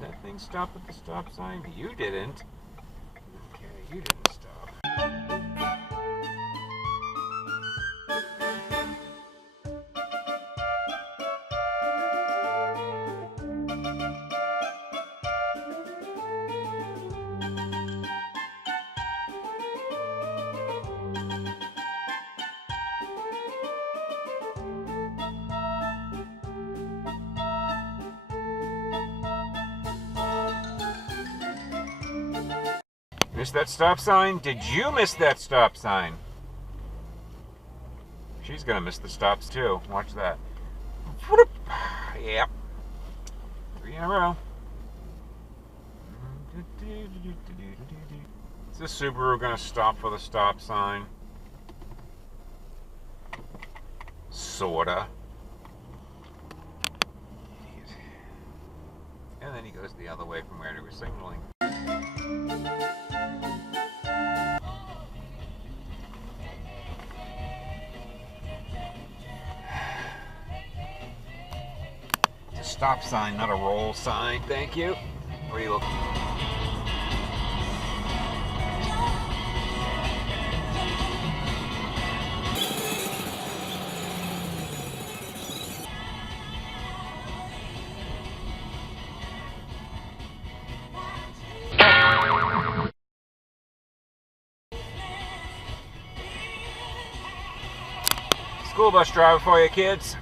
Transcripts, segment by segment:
that thing stop at the stop sign? You didn't. Okay, you didn't stop. Missed that stop sign? Did you miss that stop sign? She's gonna miss the stops too. Watch that. Yep. 3 in a row. Is this Subaru gonna stop for the stop sign? Sorta. Idiot. And then he goes the other way from where he was signaling. Stop sign, not a roll sign. Thank you. Where are you looking? School bus driver for you, kids.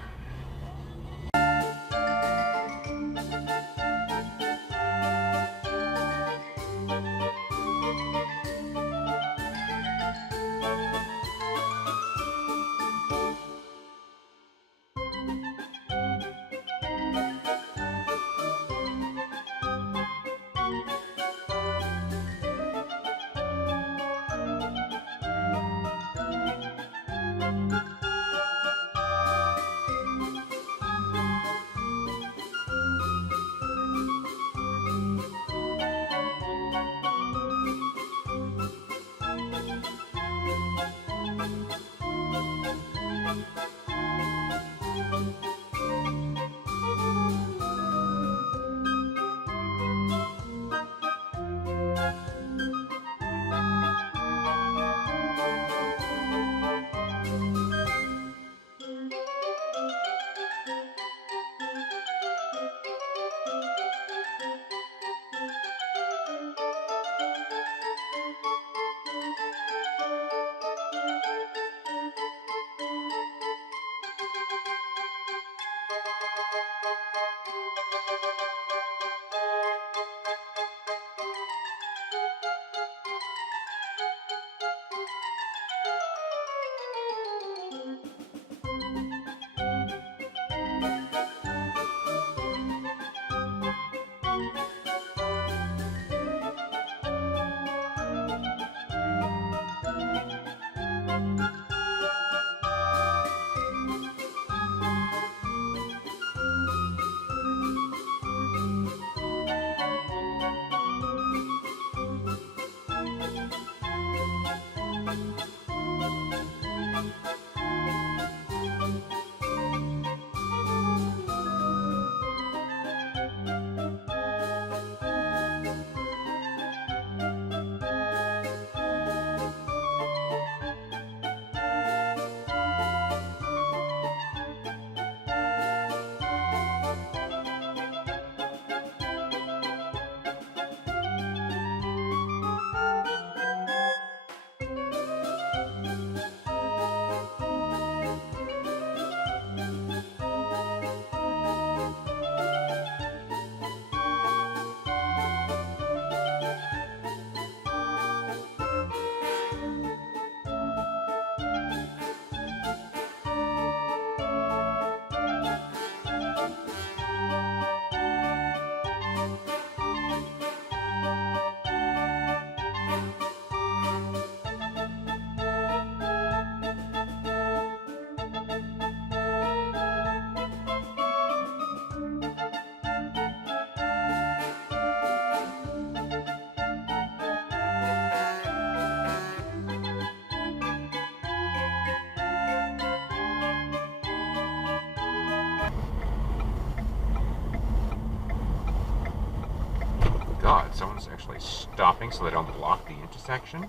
stopping so they don't block the intersection.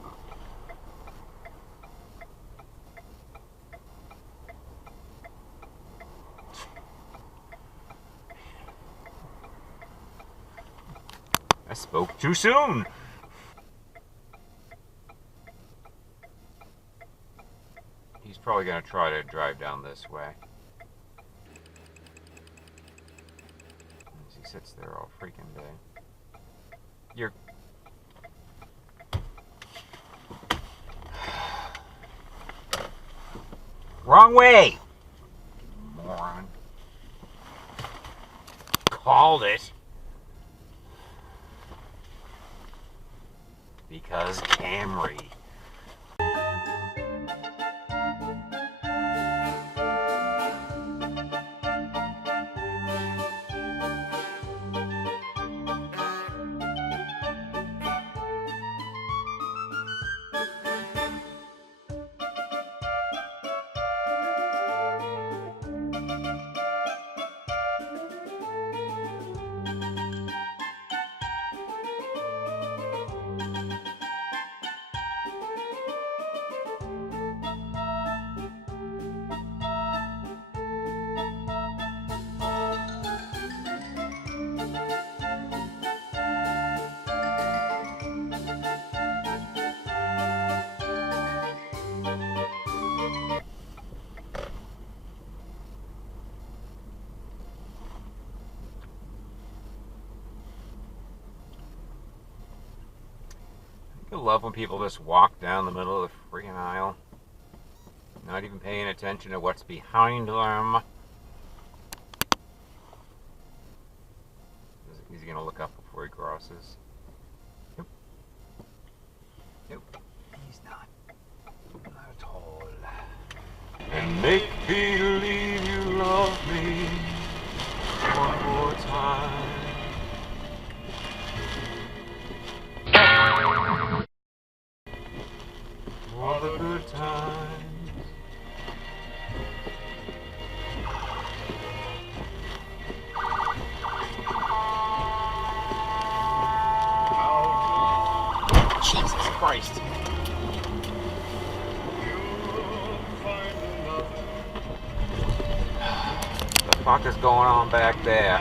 I spoke too soon. He's probably going to try to drive down this way. As he sits there all freaking day. You're... Wrong way! Moron. Called it. Because Camry. I love when people just walk down the middle of the freaking aisle, not even paying attention to what's behind them. He's gonna look up before he crosses. Nope. Nope. He's not. Not at all. And make believe you love me one more time. All the good times. Jesus Christ. What the fuck is going on back there?